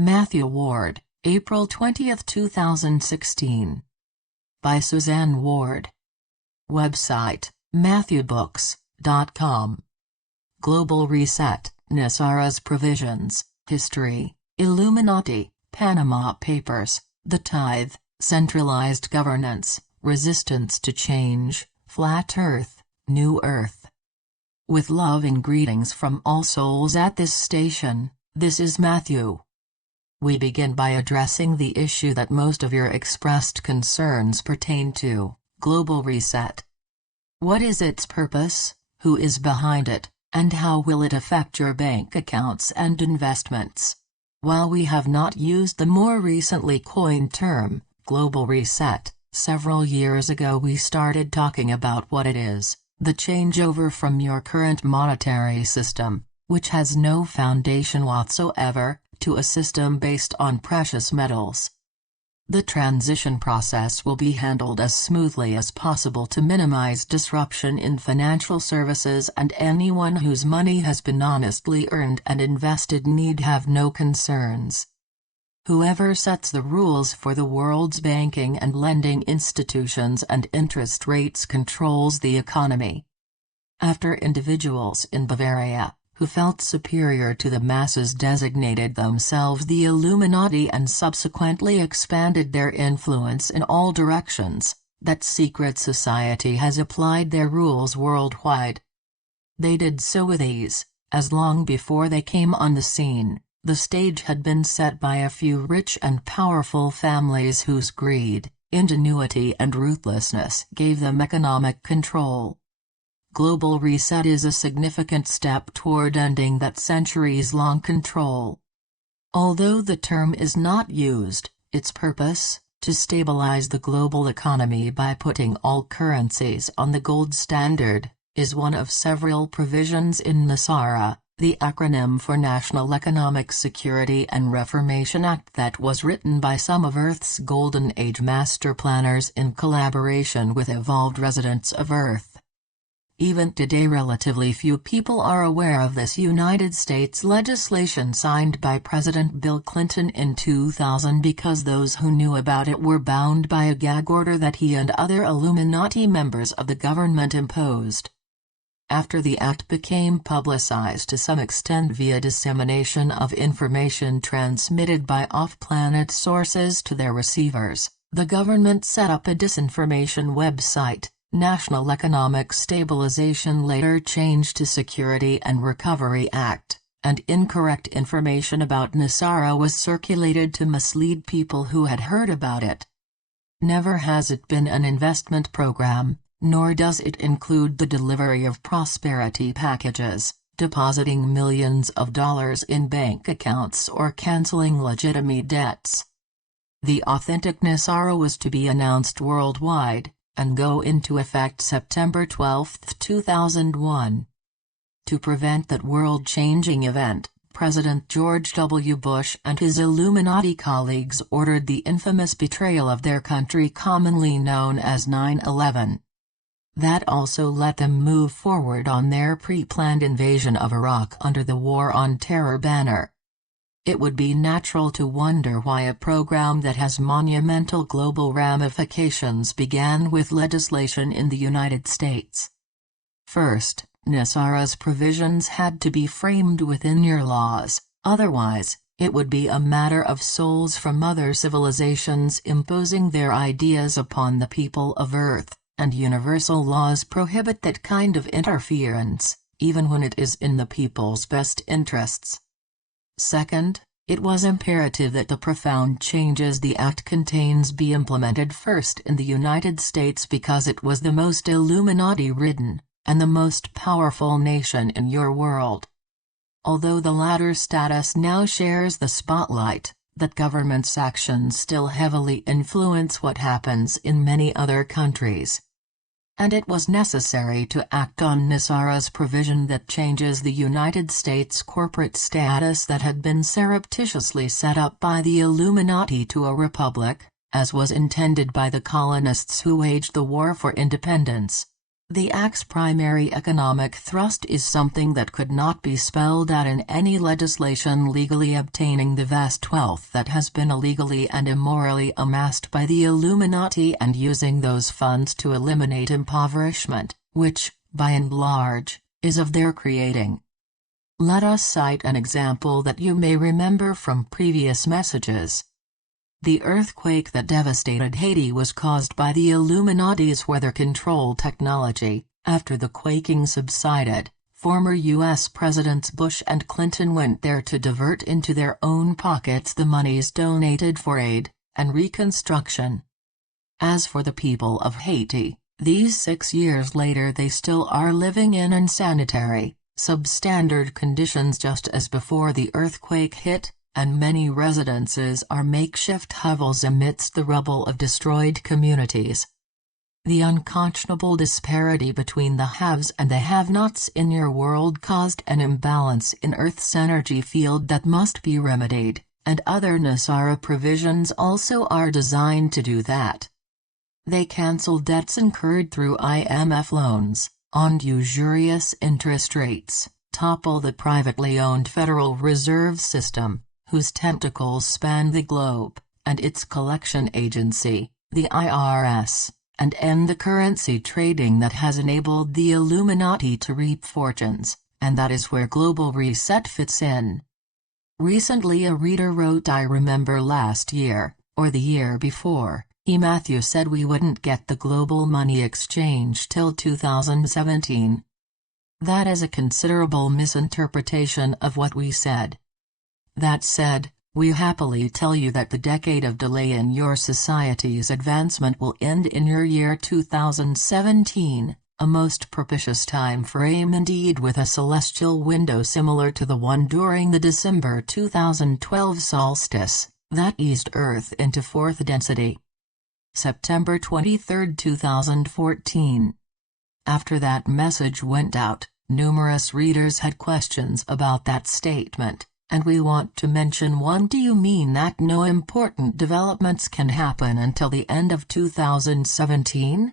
Matthew Ward, April 20, 2016. By Suzanne Ward. Website, matthewbooks.com. Global Reset, NESARA's Provisions, History, Illuminati, Panama Papers, the Tithe, Centralized Governance, Resistance to Change, Flat Earth, New Earth. With loving greetings from all souls at this station, this is Matthew. We begin by addressing the issue that most of your expressed concerns pertain to: global reset. What is its purpose, who is behind it, and how will it affect your bank accounts and investments? While we have not used the more recently coined term, global reset, several years ago we started talking about what it is: the changeover from your current monetary system, which has no foundation whatsoever, to a system based on precious metals. The transition process will be handled as smoothly as possible to minimize disruption in financial services, and anyone whose money has been honestly earned and invested need have no concerns. Whoever sets the rules for the world's banking and lending institutions and interest rates controls the economy. After individuals in Bavaria, who felt superior to the masses, designated themselves the Illuminati and subsequently expanded their influence in all directions, that secret society has applied their rules worldwide. They did so with ease, as long before they came on the scene, the stage had been set by a few rich and powerful families whose greed, ingenuity and ruthlessness gave them economic control. Global reset is a significant step toward ending that centuries-long control. Although the term is not used, its purpose, to stabilize the global economy by putting all currencies on the gold standard, is one of several provisions in NESARA, the acronym for National Economic Security and Reformation Act, that was written by some of Earth's Golden Age master planners in collaboration with evolved residents of Earth. Even today relatively few people are aware of this United States legislation signed by President Bill Clinton in 2000, because those who knew about it were bound by a gag order that he and other Illuminati members of the government imposed. After the act became publicized to some extent via dissemination of information transmitted by off-planet sources to their receivers, the government set up a disinformation website, National Economic Stabilization, later changed to Security and Recovery Act, and incorrect information about NESARA was circulated to mislead people who had heard about it. Never has it been an investment program, nor does it include the delivery of prosperity packages, depositing millions of dollars in bank accounts or canceling legitimate debts. The authentic NESARA was to be announced worldwide, and go into effect September 12, 2001. To prevent that world-changing event, President George W. Bush and his Illuminati colleagues ordered the infamous betrayal of their country, commonly known as 9/11. That also let them move forward on their pre-planned invasion of Iraq under the War on Terror banner. It would be natural to wonder why a program that has monumental global ramifications began with legislation in the United States. First, NESARA's provisions had to be framed within your laws, otherwise, it would be a matter of souls from other civilizations imposing their ideas upon the people of Earth, and universal laws prohibit that kind of interference, even when it is in the people's best interests. Second, it was imperative that the profound changes the Act contains be implemented first in the United States, because it was the most Illuminati-ridden, and the most powerful nation in your world. Although the latter status now shares the spotlight, that government's actions still heavily influence what happens in many other countries. And it was necessary to act on NESARA's provision that changes the United States corporate status that had been surreptitiously set up by the Illuminati to a republic, as was intended by the colonists who waged the war for independence. The act's primary economic thrust is something that could not be spelled out in any legislation: legally obtaining the vast wealth that has been illegally and immorally amassed by the Illuminati and using those funds to eliminate impoverishment, which, by and large, is of their creating. Let us cite an example that you may remember from previous messages. The earthquake that devastated Haiti was caused by the Illuminati's weather control technology. After the quaking subsided, former U.S. Presidents Bush and Clinton went there to divert into their own pockets the monies donated for aid and reconstruction. As for the people of Haiti, these 6 years later they still are living in unsanitary, substandard conditions just as before the earthquake hit, and many residences are makeshift hovels amidst the rubble of destroyed communities. The unconscionable disparity between the haves and the have-nots in your world caused an imbalance in Earth's energy field that must be remedied, and other NESARA provisions also are designed to do that. They cancel debts incurred through IMF loans, on usurious interest rates, topple the privately owned Federal Reserve System, whose tentacles span the globe, and its collection agency, the IRS, and end the currency trading that has enabled the Illuminati to reap fortunes, and that is where Global Reset fits in. Recently a reader wrote, "I remember last year, or the year before, Matthew said we wouldn't get the global money exchange till 2017. That is a considerable misinterpretation of what we said. That said, we happily tell you that the decade of delay in your society's advancement will end in your year 2017, a most propitious time frame indeed, with a celestial window similar to the one during the December 2012 solstice, that eased Earth into fourth density. September 23, 2014. After that message went out, numerous readers had questions about that statement, and we want to mention one. Do you mean that no important developments can happen until the end of 2017?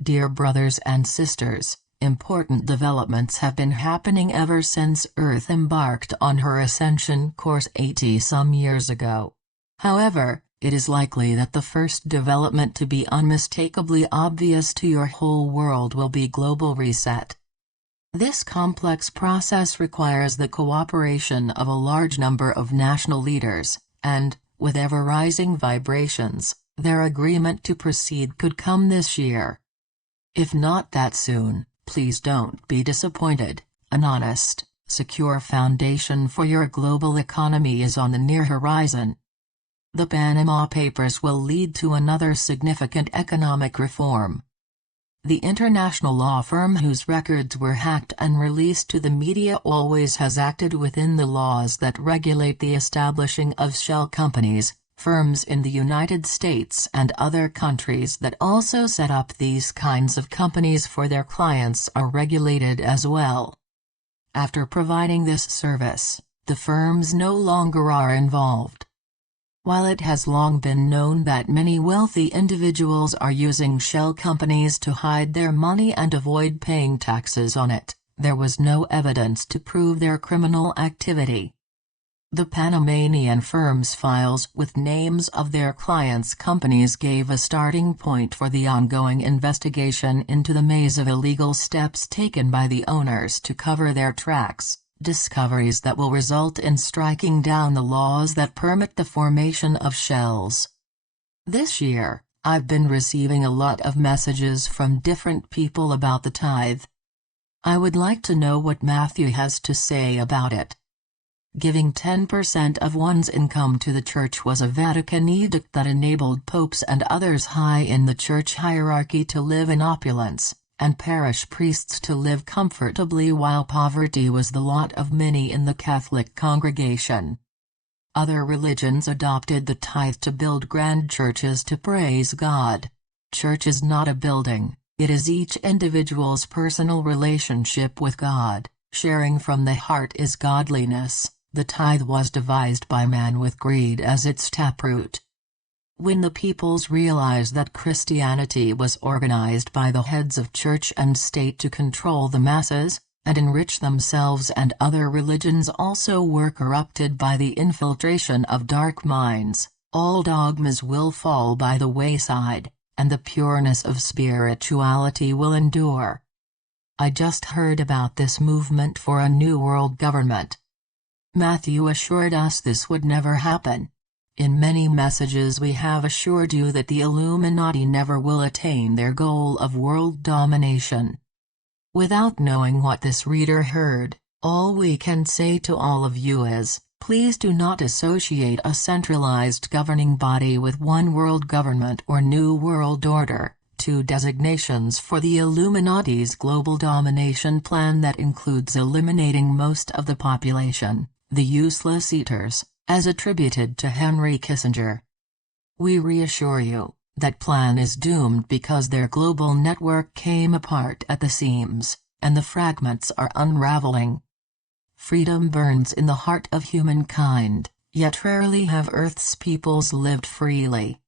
Dear brothers and sisters, important developments have been happening ever since Earth embarked on her ascension course 80-some years ago. However, it is likely that the first development to be unmistakably obvious to your whole world will be global reset. This complex process requires the cooperation of a large number of national leaders, and, with ever-rising vibrations, their agreement to proceed could come this year. If not that soon, please don't be disappointed. An honest, secure foundation for your global economy is on the near horizon. The Panama Papers will lead to another significant economic reform. The international law firm whose records were hacked and released to the media always has acted within the laws that regulate the establishing of shell companies. Firms in the United States and other countries that also set up these kinds of companies for their clients are regulated as well. After providing this service, the firms no longer are involved. While it has long been known that many wealthy individuals are using shell companies to hide their money and avoid paying taxes on it, there was no evidence to prove their criminal activity. The Panamanian firms' files with names of their clients' companies gave a starting point for the ongoing investigation into the maze of illegal steps taken by the owners to cover their tracks. Discoveries that will result in striking down the laws that permit the formation of shells. This year, I've been receiving a lot of messages from different people about the tithe. I would like to know what Matthew has to say about it. Giving 10% of one's income to the church was a Vatican edict that enabled popes and others high in the church hierarchy to live in opulence, and parish priests to live comfortably, while poverty was the lot of many in the Catholic congregation. Other religions adopted the tithe to build grand churches to praise God. Church is not a building, it is each individual's personal relationship with God. Sharing from the heart is godliness. The tithe was devised by man with greed as its taproot. When the peoples realized that Christianity was organized by the heads of church and state to control the masses, and enrich themselves, and other religions also were corrupted by the infiltration of dark minds, all dogmas will fall by the wayside, and the pureness of spirituality will endure. I just heard about this movement for a new world government. Matthew assured us this would never happen. In many messages we have assured you that the Illuminati never will attain their goal of world domination. Without knowing what this reader heard, all we can say to all of you is, please do not associate a centralized governing body with one world government or new world order, two designations for the Illuminati's global domination plan that includes eliminating most of the population, the useless eaters, as attributed to Henry Kissinger. We reassure you, that plan is doomed because their global network came apart at the seams, and the fragments are unraveling. Freedom burns in the heart of humankind, yet rarely have Earth's peoples lived freely.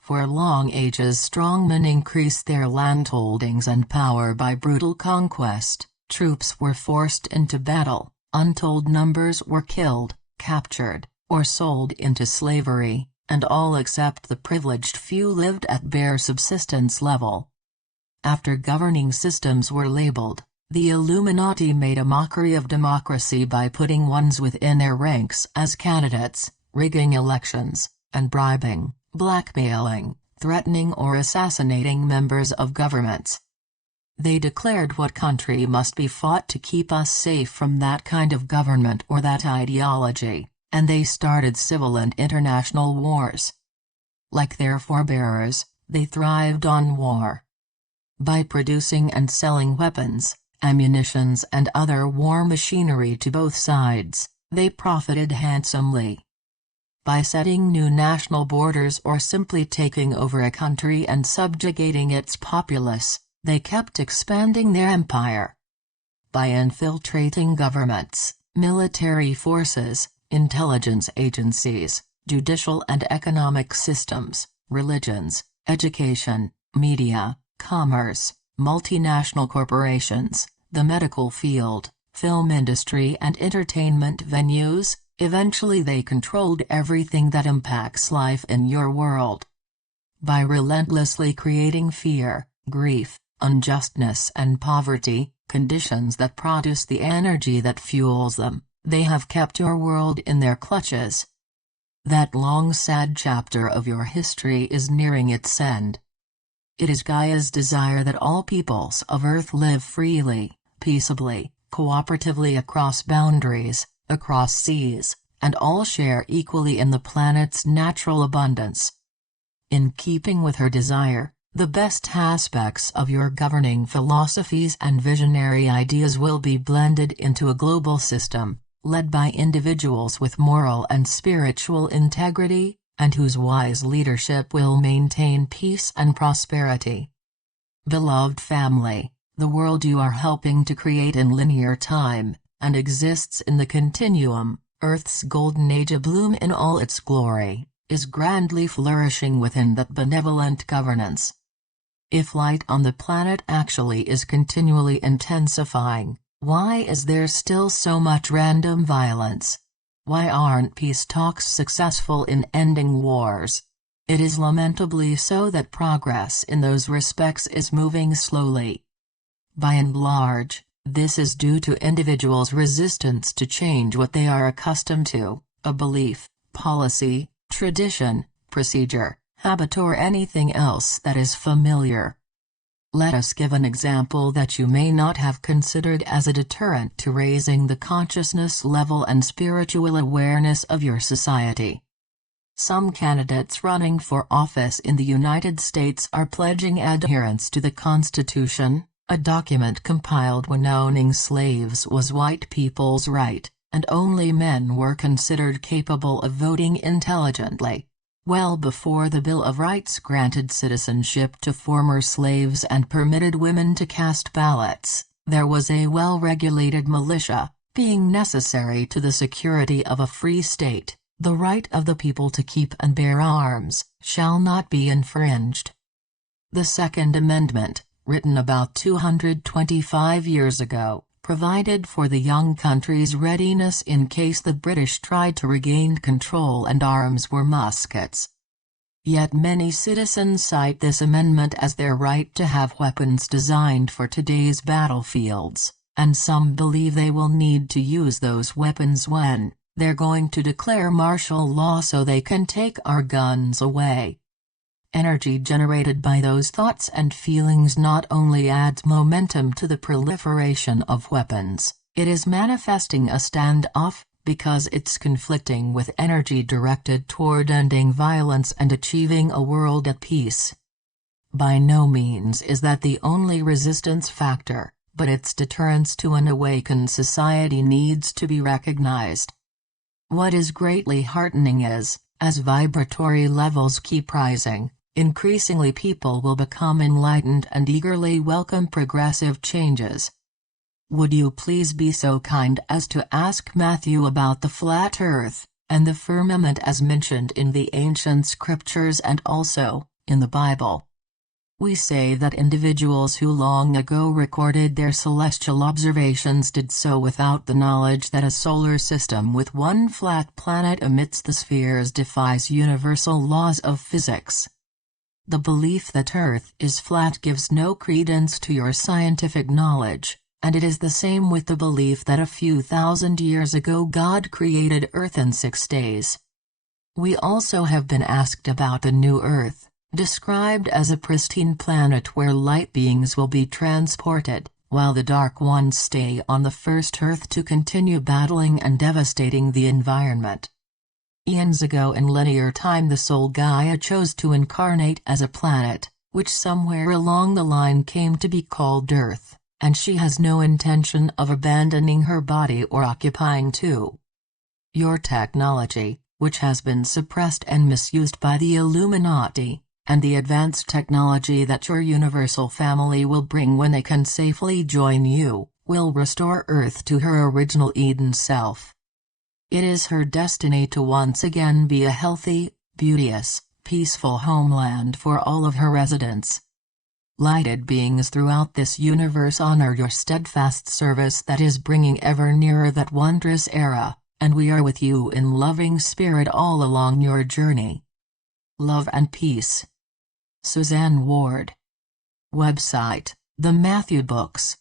For long ages strongmen increased their landholdings and power by brutal conquest, troops were forced into battle, untold numbers were killed, captured, or sold into slavery, and all except the privileged few lived at bare subsistence level. After governing systems were labeled, the Illuminati made a mockery of democracy by putting ones within their ranks as candidates, rigging elections, and bribing, blackmailing, threatening or assassinating members of governments. They declared what country must be fought to keep us safe from that kind of government or that ideology, and they started civil and international wars. Like their forebearers, they thrived on war. By producing and selling weapons, ammunitions and other war machinery to both sides, they profited handsomely. By setting new national borders or simply taking over a country and subjugating its populace, they kept expanding their empire. By infiltrating governments, military forces, intelligence agencies, judicial and economic systems, religions, education, media, commerce, multinational corporations, the medical field, film industry and entertainment venues, eventually they controlled everything that impacts life in your world. By relentlessly creating fear, grief, unjustness and poverty, conditions that produce the energy that fuels them, they have kept your world in their clutches. That long sad chapter of your history is nearing its end. It is Gaia's desire that all peoples of Earth live freely, peaceably, cooperatively across boundaries, across seas, and all share equally in the planet's natural abundance. In keeping with her desire, the best aspects of your governing philosophies and visionary ideas will be blended into a global system, led by individuals with moral and spiritual integrity, and whose wise leadership will maintain peace and prosperity. Beloved family, the world you are helping to create in linear time, and exists in the continuum, Earth's golden age abloom in all its glory, is grandly flourishing within that benevolent governance. If light on the planet actually is continually intensifying, why is there still so much random violence? Why aren't peace talks successful in ending wars? It is lamentably so that progress in those respects is moving slowly. By and large, this is due to individuals' resistance to change what they are accustomed to, a belief, policy, tradition, procedure, habit or anything else that is familiar. Let us give an example that you may not have considered as a deterrent to raising the consciousness level and spiritual awareness of your society. Some candidates running for office in the United States are pledging adherence to the Constitution, a document compiled when owning slaves was white people's right, and only men were considered capable of voting intelligently. Well before the Bill of Rights granted citizenship to former slaves and permitted women to cast ballots, there was a well-regulated militia, being necessary to the security of a free state, The right of the people to keep and bear arms shall not be infringed. The Second Amendment, written about 225 years ago, provided for the young country's readiness in case the British tried to regain control, and arms were muskets. Yet many citizens cite this amendment as their right to have weapons designed for today's battlefields, and some believe they will need to use those weapons when they're going to declare martial law so they can take our guns away. Energy generated by those thoughts and feelings not only adds momentum to the proliferation of weapons, it is manifesting a standoff, because it's conflicting with energy directed toward ending violence and achieving a world at peace. By no means is that the only resistance factor, but its deterrence to an awakened society needs to be recognized. What is greatly heartening is, as vibratory levels keep rising, increasingly people will become enlightened and eagerly welcome progressive changes. Would you please be so kind as to ask Matthew about the flat earth, and the firmament as mentioned in the ancient scriptures and also in the Bible? We say that individuals who long ago recorded their celestial observations did so without the knowledge that a solar system with one flat planet amidst the spheres defies universal laws of physics. The belief that Earth is flat gives no credence to your scientific knowledge, and it is the same with the belief that a few thousand years ago God created Earth in 6 days. We also have been asked about the new Earth, described as a pristine planet where light beings will be transported, while the dark ones stay on the first Earth to continue battling and devastating the environment. Eons ago in linear time the soul Gaia chose to incarnate as a planet, which somewhere along the line came to be called Earth, and she has no intention of abandoning her body or occupying two. Your technology, which has been suppressed and misused by the Illuminati, and the advanced technology that your universal family will bring when they can safely join you, will restore Earth to her original Eden self. It is her destiny to once again be a healthy, beauteous, peaceful homeland for all of her residents. Lighted beings throughout this universe honor your steadfast service that is bringing ever nearer that wondrous era, and we are with you in loving spirit all along your journey. Love and peace. Suzanne Ward. Website, The Matthew Books.